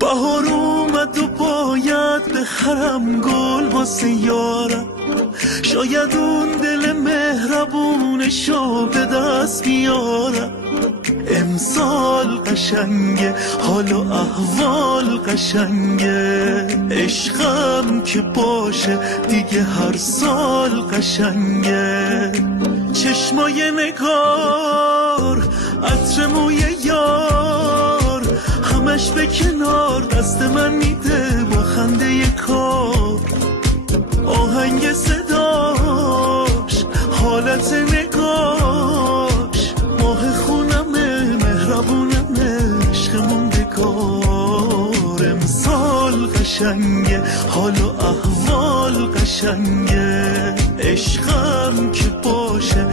بهار اومد و باید بخرم گل واسه یارم، شاید اون دل مهربونشو به دست بیارم. امسال قشنگه، حال و احوال قشنگه، عشقم که باشه دیگه هر سال قشنگه. چشمای نگار، عطر موی یار، همش به کنار دست من میده با خنده کار. آهنگ صداش، حالت نگاش، ماه خونمه، مهربونمه، عشق موندگار. امسال قشنگه، حال و احوال قشنگه، عشقم که باشه